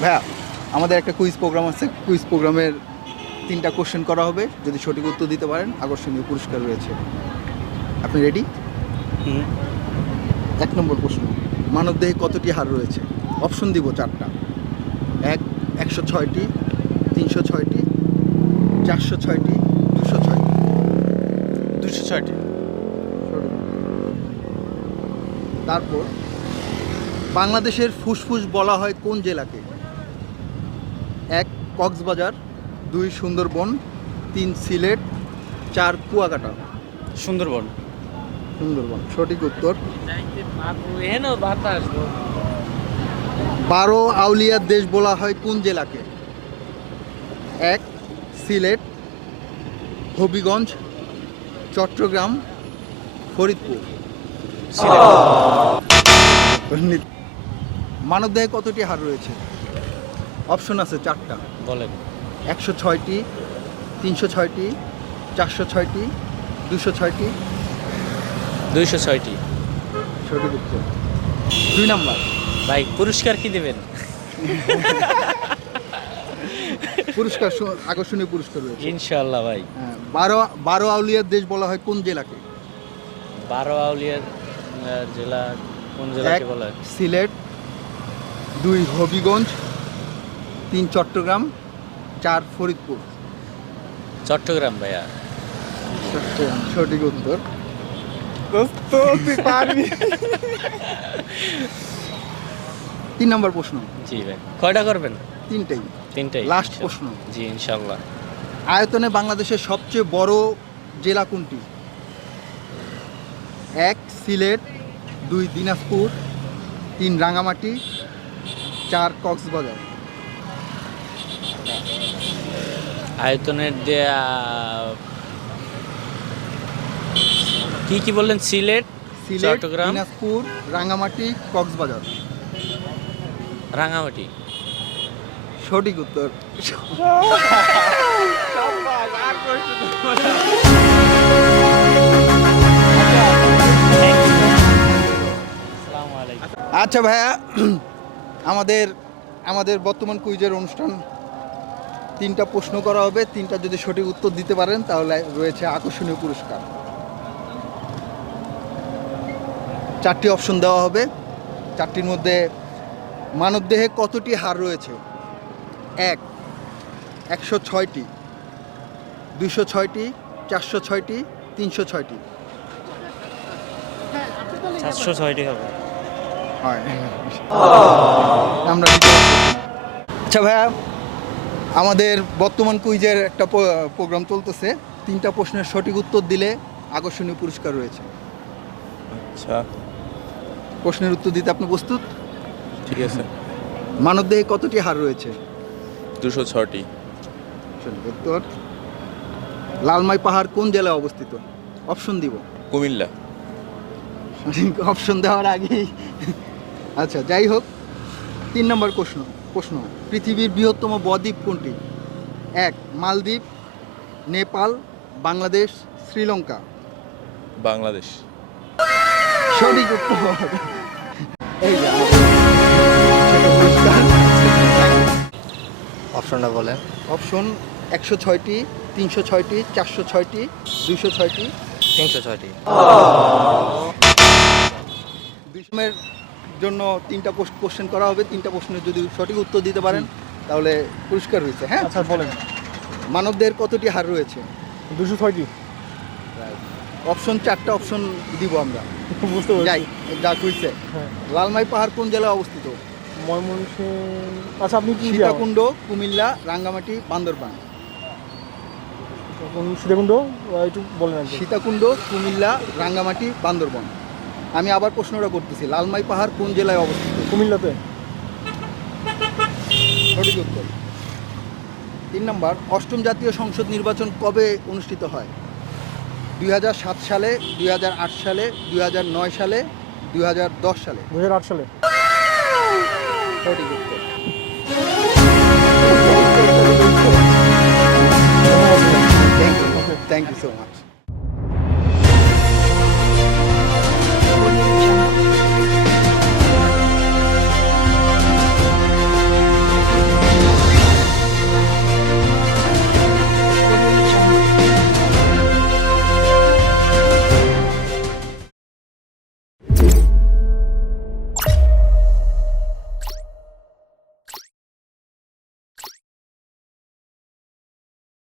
ভাইয়া, আমাদের একটা কুইজ প্রোগ্রাম আছে। কুইজ প্রোগ্রামের 3টা কোশ্চেন করা হবে। যদি সঠিক উত্তর দিতে পারেন আকর্ষণীয় পুরস্কার রয়েছে। আপনি রেডি? হুম। 1 নম্বর প্রশ্ন, মানবদেহে কতটি হাড় রয়েছে? অপশন দিব 4টা। 1, 106টি, 306টি, 406টি, 206টি। 206টি। তারপর বাংলাদেশের ফুসফুস বলা হয় কোন জেলাকে? 1, কক্সবাজার, 2, সুন্দরবন, 3, সিলেট, 4, কুয়াকাটা। সুন্দরবন। সুন্দরবন সঠিক উত্তর। এহেন বাতাস 12 আউলিয়ার দেশ বলা হয় কোন জেলাকে? 1, সিলেট, হবিগঞ্জ, চট্টগ্রাম, ফরিদপুর। মানবদেহে কতটি হাড় রয়েছে? অপশন আছে 4টা। বলেন। 106টি, 306টি, 406টি, 206টি। 206টি। সঠিক উত্তর। 2 নাম্বার, ভাই পুরস্কার কি দিবেন? পুরস্কার আকর্ষণীয় পুরস্কার রয়েছে। ইনশাআল্লাহ ভাই। হ্যাঁ, 12 আউলিয়ার দেশ বলা হয় কোন জেলাকে? 12 আউলিয়ার জেলা কোন জেলাকে 1, বলা হয়? সিলেট, 2, হবিগঞ্জ, 3, চট্টগ্রাম, 4, ফরিদপুর। চট্টগ্রাম ভাইয়া। চট্টগ্রাম সঠিক উত্তর। 3 নম্বর প্রশ্ন। জি ভাই। কয়টা করবেন? 3টেই। 3টাই। লাস্ট প্রশ্ন। জি ইনশাআল্লাহ। আয়তনে বাংলাদেশের সবচেয়ে বড় জেলা কোনটি? 1, সিলেট, 2, দিনাজপুর, 3, রাঙ্গামাটি, 4, কক্সবাজার। আয়তনের দেয়া কি কি বললেন? সিলেট, সিলেট, চট্টগ্রাম, দিনাজপুর, রাঙ্গামাটি, কক্সবাজার। রাঙামাটি। সঠিক উত্তর। আসসালামু আলাইকুম। আচ্ছা ভাইয়া, আমাদের আমাদের বর্তমান কুইজের অনুষ্ঠান 3টা প্রশ্ন করা হবে। 3টা যদি সঠিক উত্তর দিতে পারেন তাহলে রয়েছে আকর্ষণীয় পুরস্কার। 4টি অপশন দেওয়া হবে। 4টির মধ্যে মানবদেহে কতটি হাড় রয়েছে? 1, 106টি, 206টি, 406টি, 306টি। 406টি হবে। হয় আমরা দিতে পারছি। আচ্ছা ভাইয়া, আমাদের বর্তমান কুইজের একটা প্রোগ্রাম চলতেছে। 3টা প্রশ্নের সঠিক উত্তর দিলে আকর্ষণীয় পুরস্কার রয়েছে। আচ্ছা প্রশ্নের উত্তর দিতে আপনি প্রস্তুত? ঠিক আছে। মানবদেহে কতটি হাড় রয়েছে? 206টি। সঠিক উত্তর। লালমাই পাহাড় কোন জেলায় অবস্থিত? অপশন দিব। কুমিল্লা। সঠিক অপশন দেওয়ার আগেই আচ্ছা যাই হোক, 3 নম্বর প্রশ্ন, পৃথিবীর বৃহত্তম বদ্বীপ কোনটি? 1, মালদ্বীপ, নেপাল, বাংলাদেশ, শ্রীলঙ্কা। বাংলাদেশ। সঠিক উত্তর। এই যে আমাদের ছোট পুরস্কার। অপশনটা বলেন। অপশন 106টি, 306টি, 406টি, 206টি। 306টি। 2 সময়ের জন্য 3টা কোশ্চেন করা হবে। 3টা প্রশ্নের যদি সঠিক উত্তর দিতে পারেন তাহলে পুরস্কার রয়েছে। হ্যাঁ, আচ্ছা বলেন। মানবদের কতটি হাড় রয়েছে? 206টি। অপশন 4টা অপশন দিব আমরা। বুঝতে যাই পারছি। যা কইছে। হ্যাঁ। লালমাই পাহাড় কোন জেলায় অবস্থিত? ময়মনসিংহ। আচ্ছা আপনি কি সীতাকুণ্ড, কুমিল্লা, রাঙ্গামাটি, বান্দরবান। সীতাকুণ্ড একটু বলেন আর কি। সীতাকুণ্ড, কুমিল্লা, রাঙ্গামাটি, বান্দরবান। আমি আবার প্রশ্নটা করতেছি, লালমাই পাহাড় কোন জেলায় অবস্থিত? কুমিল্লাতে। সঠিক উত্তর। 3 নম্বর, 8ম জাতীয় সংসদ নির্বাচন কবে অনুষ্ঠিত হয়? 2007 সালে, 2008 সালে, 2009 সালে, 2010 সালে। 2008 সালে। সঠিক উত্তর। Thank you so much.